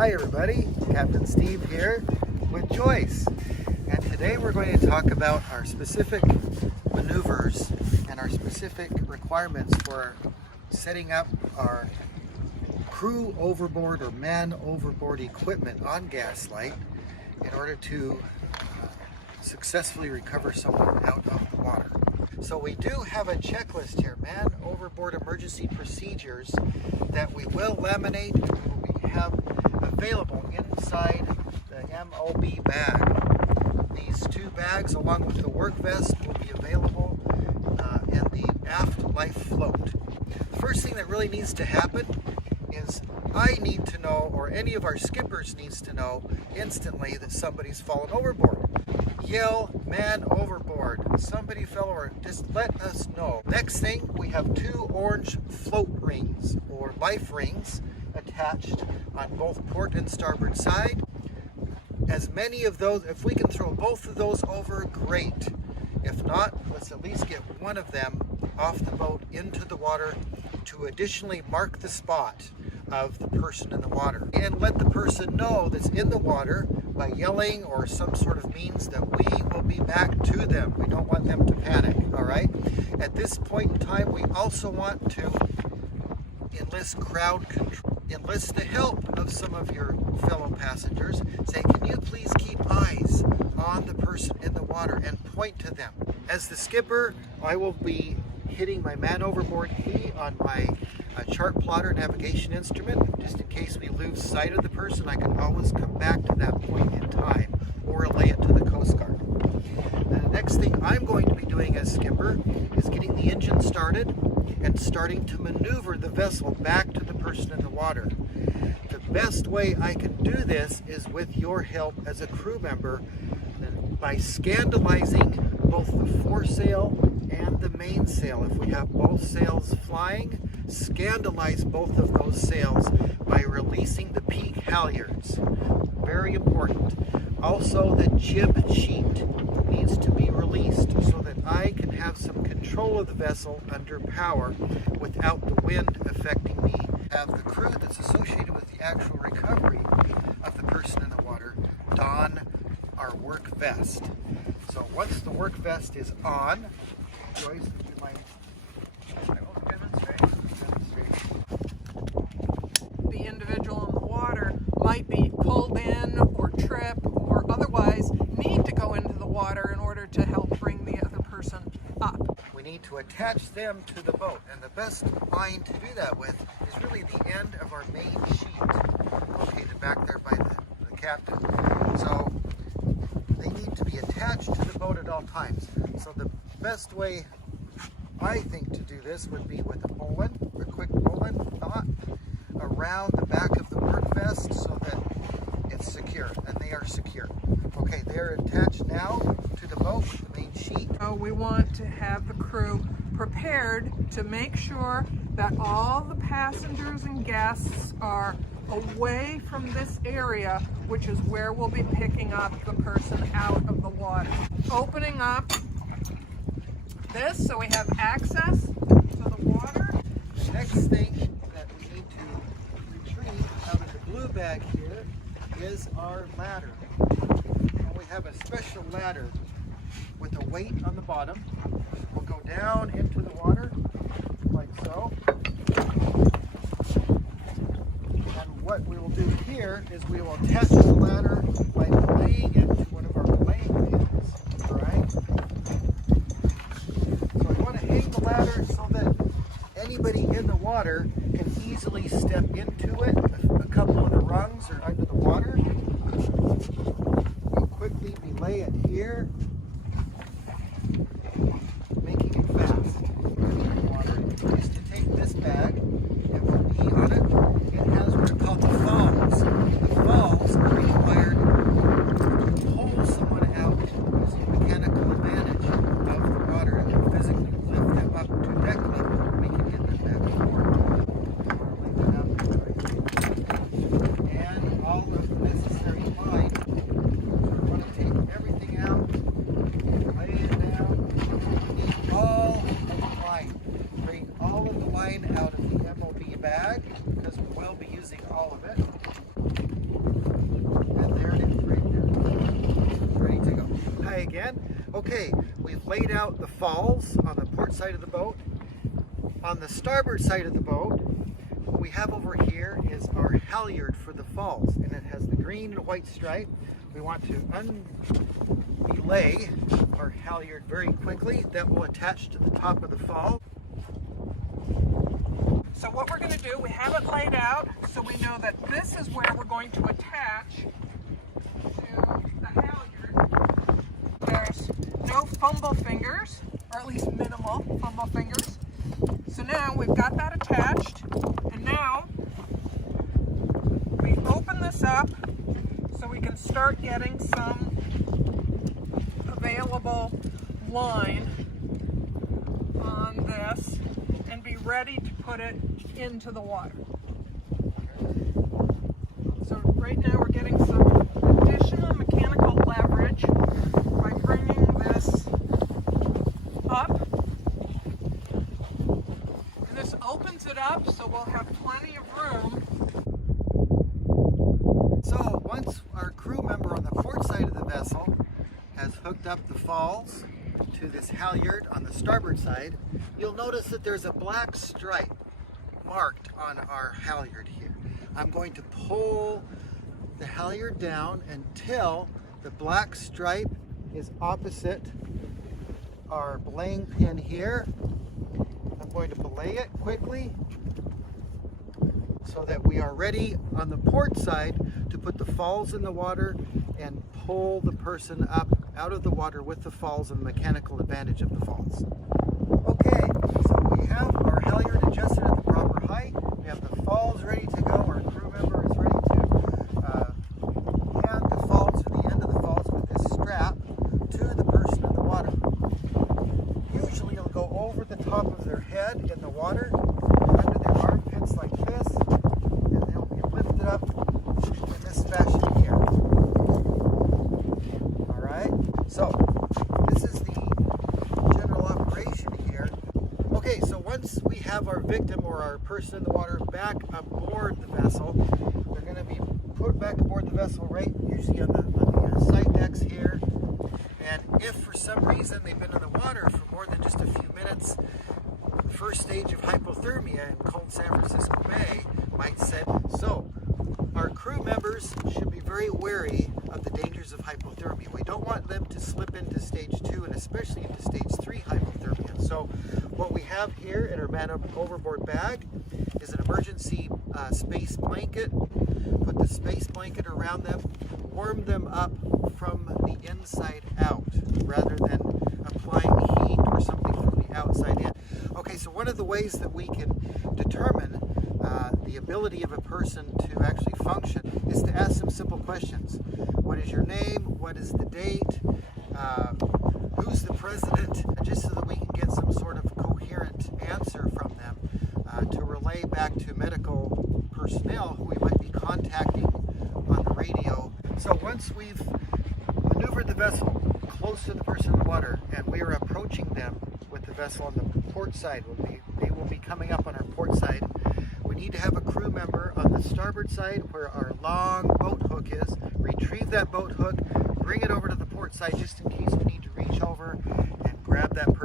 Hi everybody, Captain Steve here with Joyce, and today we're going to talk about our specific maneuvers and our specific requirements for setting up our crew overboard or man overboard equipment on Gaslight in order to successfully recover someone out of the water. So we do have a checklist here, man overboard emergency procedures, that we will laminate and we have available inside the MOB bag. These two bags along with the work vest will be available in the aft life float. The first thing that really needs to happen is I need to know, or any of our skippers needs to know instantly, that somebody's fallen overboard. Yell, man overboard, somebody fell over, just let us know. Next thing, we have two orange float rings or life rings attached on both port and starboard side. As many of those, if we can throw both of those over, great. If not, let's at least get one of them off the boat into the water to additionally mark the spot of the person in the water and let the person know that's in the water by yelling or some sort of means that we will be back to them. We don't want them to panic, all right? At this point in time, we also want to enlist crowd control. Enlist the help of some of your fellow passengers. Say, can you please keep eyes on the person in the water and point to them? As the skipper, I will be hitting my man overboard key on my chart plotter navigation instrument. Just in case we lose sight of the person, I can always come back to that point in time or relay it to the Coast Guard. The next thing I'm going to be doing as skipper is getting the engine started and starting to maneuver the vessel back to the person in the water. The best way I can do this is with your help as a crew member by scandalizing both the foresail and the mainsail. If we have both sails flying, scandalize both of those sails by releasing the peak halyards. Very important. Also, the jib sheet needs to be released so that I can have some control of the vessel under power without the wind affecting me. Have the crew that's associated with the actual recovery of the person in the water don our work vest. So once the work vest is on, Joyce, would you mind? I will demonstrate. The individual in the water might be pulled in or trip or otherwise need to go into the water in order to help bring the other person up. We need to attach them to the boat, and the best line to do that with is really the end of our main sheet, located back there by the captain. So they need to be attached to the boat at all times. So the best way I think to do this would be with a quick bowline knot around the back of the work vest so that it's secure, and they are secure. Okay, they're attached now to the boat with the main sheet. So we want to have the crew prepared to make sure that all the passengers and guests are away from this area, which is where we'll be picking up the person out of the water. Opening up this so we have access to the water. The next thing that we need to retrieve out of the blue bag here is our ladder. And we have a special ladder with a weight on the bottom. We'll go down into the water like so. And what we will do here is we will attach the ladder by belaying it to one of our belaying pins. All right? So we want to hang the ladder so that anybody in the water can easily step into it. A couple of the rungs are under the water. We'll quickly belay it here, making it fast in the water. Just to take this bag and put key on it. It has what are called the falls. The falls are required to pull someone out using mechanical advantage of the water and physically lift them up to deck level, making it the back forward. And all of the necessary line. So we want to take everything out out the falls on the port side of the boat. On the starboard side of the boat, what we have over here is our halyard for the falls, and it has the green and white stripe. We want to belay our halyard very quickly. That will attach to the top of the fall. So what we're going to do, we have it laid out so we know that this is where we're going to attach to the halyard. There's no fumble fingers, or at least minimal fumble fingers. So now we've got that attached, and now we open this up so we can start getting some available line on this and be ready to put it into the water. So right now we're getting some additional mechanical leverage by bringing this up. And this opens it up so we'll have plenty of room. So once our crew member on the port side of the vessel has hooked up the falls to this halyard on the starboard side, you'll notice that there's a black stripe marked on our halyard here. I'm going to pull the halyard down until the black stripe is opposite our belaying pin here. I'm going to belay it quickly so that we are ready on the port side to put the falls in the water and pull the person up out of the water with the falls and the mechanical advantage of the falls. Okay, so we have our halyard adjusted at the proper height. We have the falls ready to go. Our crew member is ready to hand the falls, or the end of the falls, with this strap to the person in the water. Usually it'll go over the top of their head in the water, under their armpits like this, and they'll be lifted up in this fashion here. Alright, so this is the general operation here. Okay, so once we have our victim or our person in the water back aboard the vessel, they're going to be put back aboard the vessel, right, usually on the side decks here. And if for some reason they've been in the water for more than just a few minutes, the first stage of hypothermia in cold San Francisco Bay might set. So our crew members should be very wary of the dangers of hypothermia. We don't want them to slip into stage 2 and especially into stage 3 hypothermia. So what we have here in our man overboard bag is an emergency space blanket. Put the space blanket around them, warm them up from the inside out rather than applying heat or something from the outside in. Okay, so one of the ways that we can determine the ability of a person to actually function is to ask some simple questions. What is your name? What is the date? Who's the president? Just so that we can get some sort of coherent answer from them to relay back to medical personnel who we might be contacting on the radio. So once we've maneuvered the vessel close to the person in the water and we are approaching them with the vessel on the port side, they will be coming up on our port side. We need to have a crew member on the starboard side where our long boat hook is. Retrieve that boat hook, bring it over to the port side just in case we need to reach over and grab that person.